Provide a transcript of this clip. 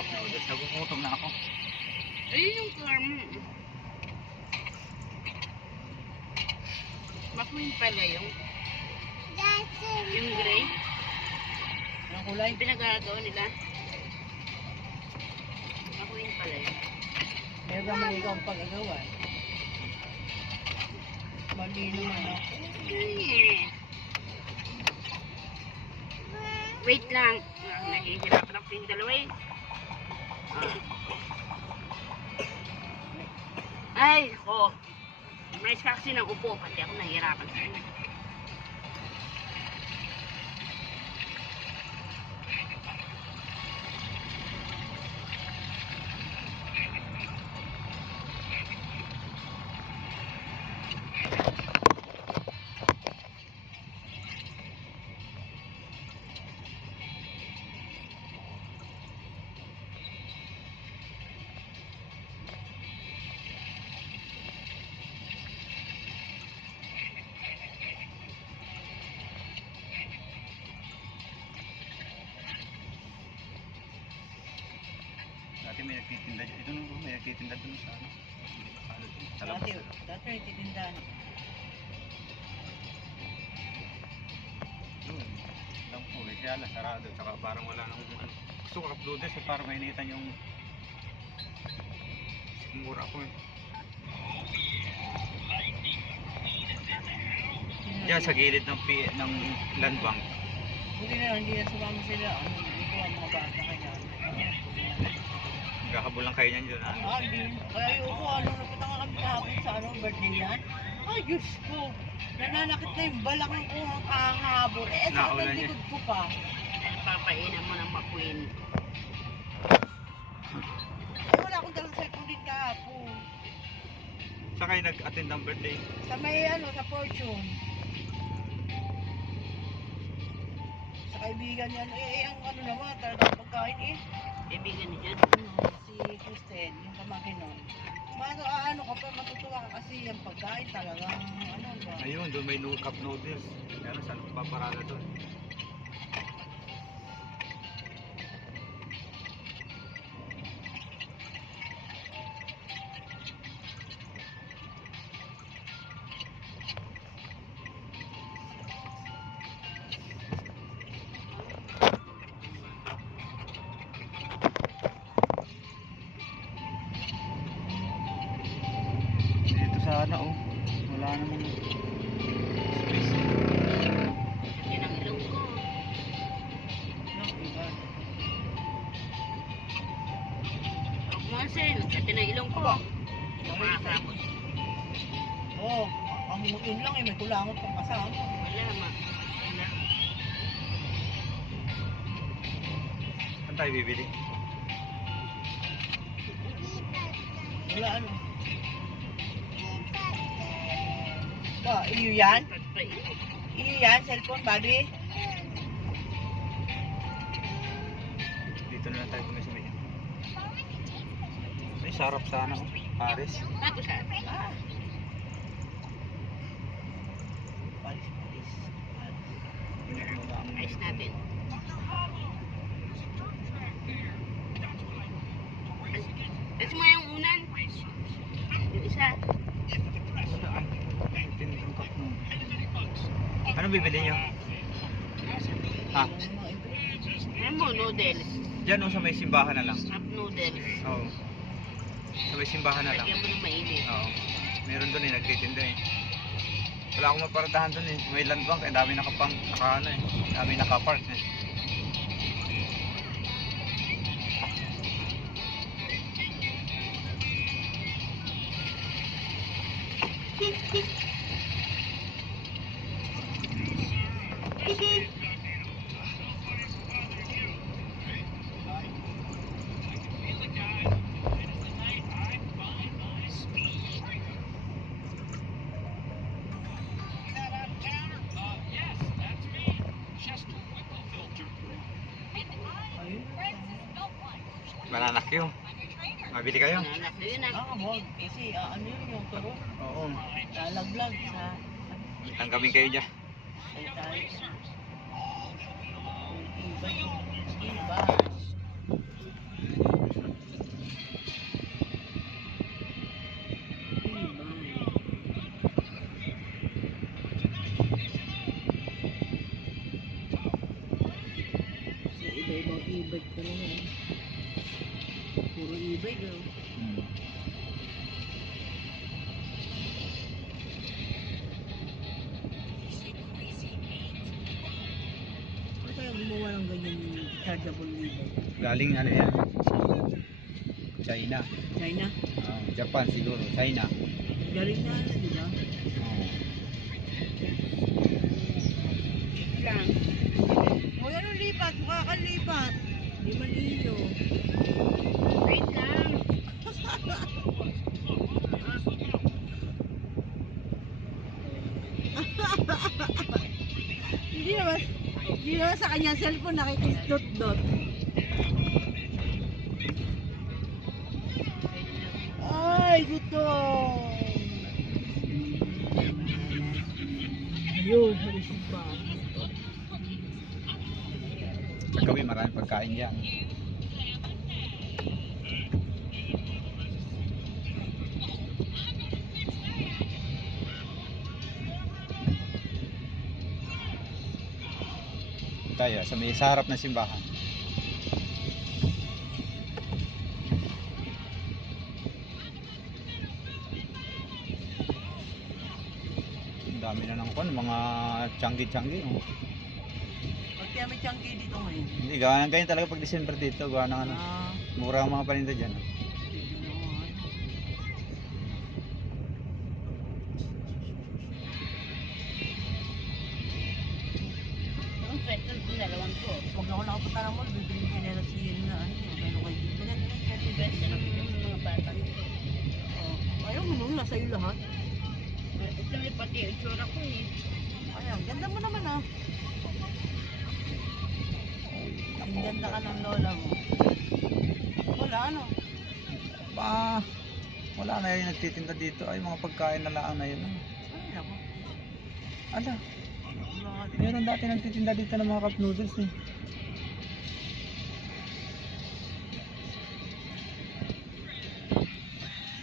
cup noodles. Nagugutom na ako. Ayun yung car mo. Makuin pala yung gray. Anong kulay? Yung pinagagawa nila. Makuin pala yun. Meron naman ikaw ang pag-agawa. Mali naman ako. Wait lang. Nahihirapan ako yung dalawa eh. Ay, ko. May kasi ng upo. Pati ako nahihirapan sa inyo. Dati may nagtitinda dyan. Ito nung may nagtitinda dun sa ano. Sa labas. Dati nagtitindahan. Doon. Lang po eh. Kaya lang sarado. Tsaka parang wala nang ano. Gusto ko cup noodles eh. Parang mainitan yung mura ko eh. Diyan sa gilid ng land bank. Buti na hindi na sumama sila. Ito ang mga bata kanya. Nagkakabulang kayo niyan dyan. Ano? Hindi. Kaya ayoko, napunta nga kami kahapon sa birthday yan. Ay, Diyos ko. Nananakit na yung balakang ko ang kahabol. Sa Naulan ang niya. likod ko pa. Papainan mo ng makuin. Wala akong dalang cellphone din kahapon. Saan kayo nag-attend ng birthday? Sa may sa Fortune. Sa kaibigan yan. Ang naman, talagang pagkain eh. Kaibigan niya. Si Kristen, yung pamangkin nun. Ka pa, matutuwa ka kasi yung pagkain talagang ba? Ayun, doon may cup noodles. Kaya lang saan paparada doon? Sana wala namang space. Yan ang ilong ko. Marcel, kasi na ilong ko. Makakapos. Oo, ang yun lang may kulangot pang kasama. Wala, wala. Saan tayo bibili? Wala Ba, iyo yan? Iyo yan, cellphone, Bobby? Dito na lang tayo kung sa may. Ay, sarap sana Paris. Tapos ha? Paris. Ayos natin. Tapos mo yung unan. Yung isa. Ano bibili nyo? Ha? Alam mo, noodles. Diyan sa may simbahan na lang. Cup noodles. Oo. Sa may simbahan na lang. Lagyan mo ng mainit. Oo. Meron doon eh, nagtitinda eh. Wala akong maparadahan doon eh. May land bank eh, dami dami nakapark eh. Banana Q. Mabili kayo? Nanak na yun ah. Mod. Kasi yun yung turo. Oo. Lalaglag sa Tanggamin kayo dyan. tayo. Iba. talaga. Puro eBay daw. Hmm. Ano kaya gumawa ng ganyan chargeable eBay? Galing ano yan? China. China? Japan siguro. China. Galing na ano, di ba? Oo. Lang. O yan ang lipat, mukha kang lipat. Di malino. Wait lang. Hindi naman sa kanyang cellphone nakikisdot-dot. Ay, gutom! Ayun, sabi si pa. Sa gabi maraming pagkain dyan. Tayo sa harap ng simbahan. Ang dami na ng mga tiyanggi-tiyanggi. Oh. Pag kaya may tiyangki dito ngayon. Hindi, gawa ng ganyan talaga pag December dito. Gawa ng ano. Ah, Mura ang mga paninda dyan. Oh. Ang pwede ng dalawang ko. pag ako nakapunta ng mall, bibili ka nila si yun na ano, meron kayo dito. Maganda yung Ang pwede ng mga batang ko. Ayaw mo nung nasa iyo lahat. Ito rin pati yung itsura ko eh. Ayan, ganda mo naman ah. Ang ganda ka ng lola mo. Wala ano. Wala na yung nagtitinda dito. Ay, mga pagkain na lang na yun. Ay, naku. Ala, Wala. meron dati nagtitinda dito ng mga cup noodles eh.